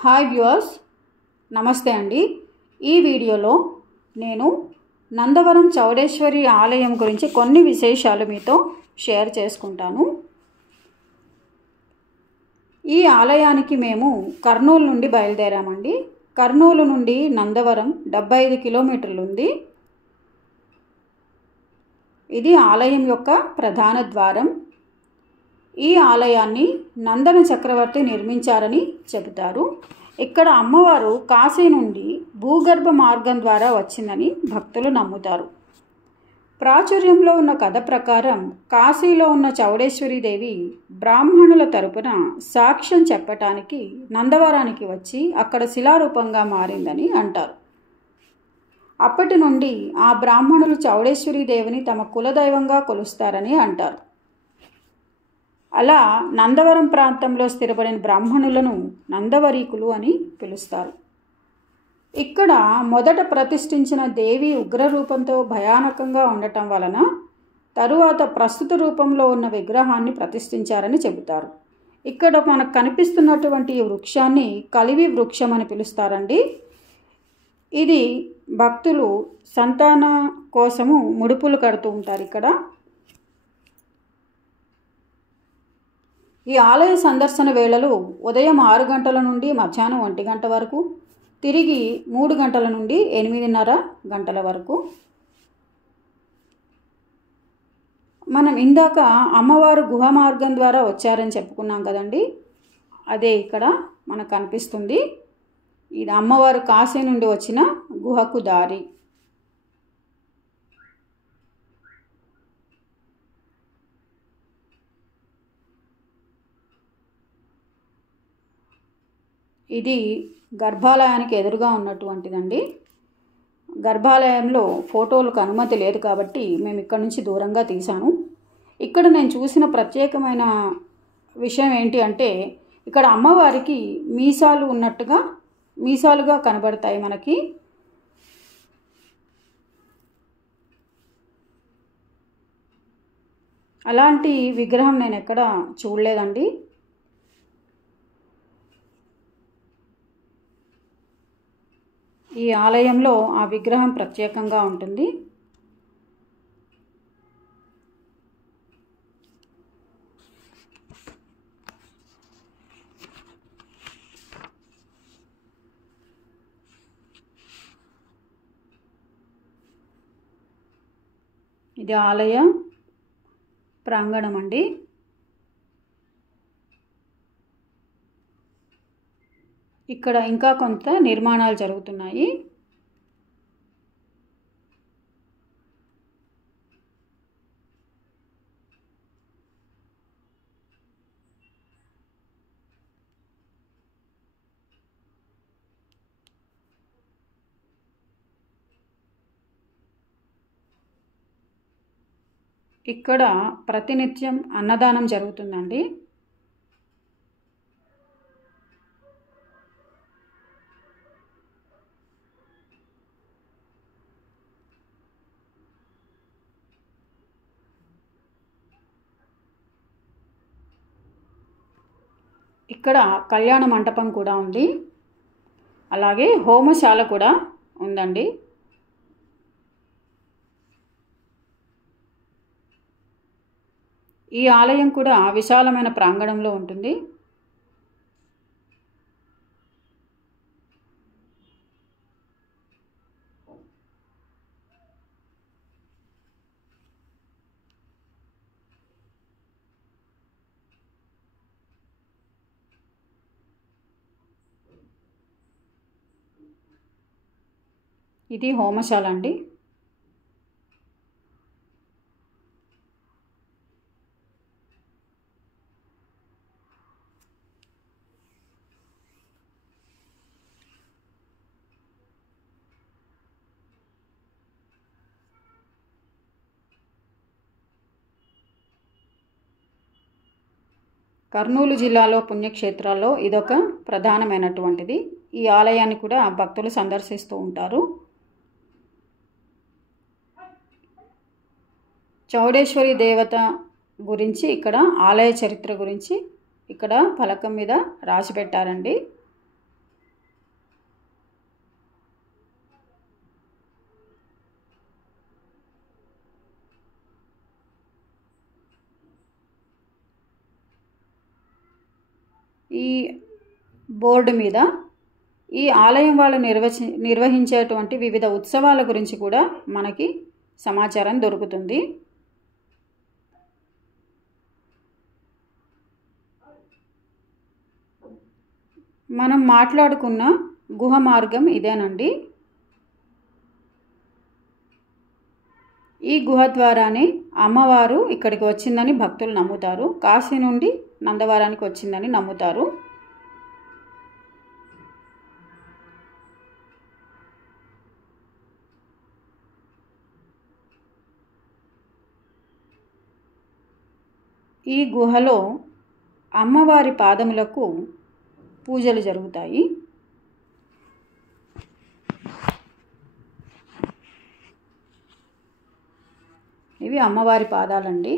Hi viewers, నమస్తే అండి. ఈ వీడియోలో నేను నందవరం చౌడేశ్వరి ఆలయం గురించి కొన్ని విశేషాలు మీతో షేర్ చేసుకుంటాను. ఈ ఆలయానికి మేము కర్నూలు నుండి బయలుదేరామండి. కర్నూలు నుండి నందవరం 75 కిలోమీటర్లు ఉంది. ఇది ఆలయం యొక్క ప్రధాన ద్వారం. ఈ ఆలయాన్ని నందన చక్రవర్తి నిర్మించారని చెబుతారు. ఇక్కడ అమ్మవారు కాశీ నుండి భూగర్భ మార్గం ద్వారా వచ్చిందని భక్తులు నమ్ముతారు. ప్రాచుర్యంలో ఉన్న కథ ప్రకారం కాశీలో ఉన్న చౌడేశ్వరి దేవి బ్రాహ్మణుల తరపున సాక్ష్యం చెప్పటానికి నందవరానికి వచ్చి అక్కడ శిలారూపంగా మారిందని అంటారు. అప్పటి నుండి ఆ బ్రాహ్మణులు చౌడేశ్వరి దేవిని తమ కులదైవంగా కొలుస్తారని అంటారు. అలా నందవరం ప్రాంతంలో స్థిరపడిన బ్రాహ్మణులను నందవరీకులు అని పిలుస్తారు. ఇక్కడ మొదట ప్రతిష్ఠించిన దేవి ఉగ్రరూపంతో భయానకంగా ఉండటం వలన తరువాత ప్రస్తుత రూపంలో ఉన్న విగ్రహాన్ని ప్రతిష్ఠించారని చెబుతారు. ఇక్కడ మనకు కనిపిస్తున్నటువంటి ఈ వృక్షాన్ని కలివి వృక్షం అని పిలుస్తారండి. ఇది భక్తులు సంతాన కోసము ముడుపులు కడుతూ ఉంటారు. ఇక్కడ ఈ ఆలయ సందర్శన వేళలు ఉదయం 6 గంటల నుండి మధ్యాహ్నం 1 గంట వరకు, తిరిగి 3 గంటల నుండి 8:30 గంటల వరకు. మనం ఇందాక అమ్మవారు గుహ మార్గం ద్వారా వచ్చారని చెప్పుకున్నాం కదండి, అదే ఇక్కడ మనకు కనిపిస్తుంది. ఇది అమ్మవారు కాశీ నుండి వచ్చిన గుహకు దారి. ఇది గర్భాలయానికి ఎదురుగా ఉన్నటువంటిదండి. గర్భాలయంలో ఫోటోలకు అనుమతి లేదు కాబట్టి మేము ఇక్కడ నుంచి దూరంగా తీసాను. ఇక్కడ నేను చూసిన ప్రత్యేకమైన విషయం ఏంటి అంటే, ఇక్కడ అమ్మవారికి మీసాలుగా కనబడతాయి మనకి. అలాంటి విగ్రహం నేను ఎక్కడ చూడలేదండి. ఈ ఆలయంలో ఆ విగ్రహం ప్రత్యేకంగా ఉంటుంది. ఇది ఆలయ ప్రాంగణం అండి. ఇక్కడ ఇంకా కొంత నిర్మాణాలు జరుగుతున్నాయి. ఇక్కడ ప్రతినిత్యం అన్నదానం జరుగుతుందండి. ఇక్కడ కళ్యాణ మంటపం కూడా ఉంది, అలాగే హోమశాల కూడా ఉందండి. ఈ ఆలయం కూడా విశాలమైన ప్రాంగణంలో ఉంటుంది. ఇది హోమశాల అండి. కర్నూలు జిల్లాలో పుణ్యక్షేత్రాల్లో ఇదొక ప్రధానమైనటువంటిది. ఈ ఆలయాన్ని కూడా భక్తులు సందర్శిస్తూ ఉంటారు. చౌడేశ్వరి దేవత గురించి, ఇక్కడ ఆలయ చరిత్ర గురించి ఇక్కడ ఫలకం మీద రాసి పెట్టారండి. ఈ బోర్డు మీద ఈ ఆలయం వాళ్ళు నిర్వహించేటువంటి వివిధ ఉత్సవాల గురించి కూడా మనకి సమాచారం దొరుకుతుంది. మనం మాట్లాడుకున్న గుహ మార్గం ఇదేనండి. ఈ గుహ ద్వారానే అమ్మవారు ఇక్కడికి వచ్చిందని భక్తులు నమ్ముతారు. కాశీ నుండి నందవరానికి వచ్చిందని నమ్ముతారు. ఈ గుహలో అమ్మవారి పాదములకు పూజలు జరుగుతాయి. ఇవి అమ్మవారి పాదాలండి.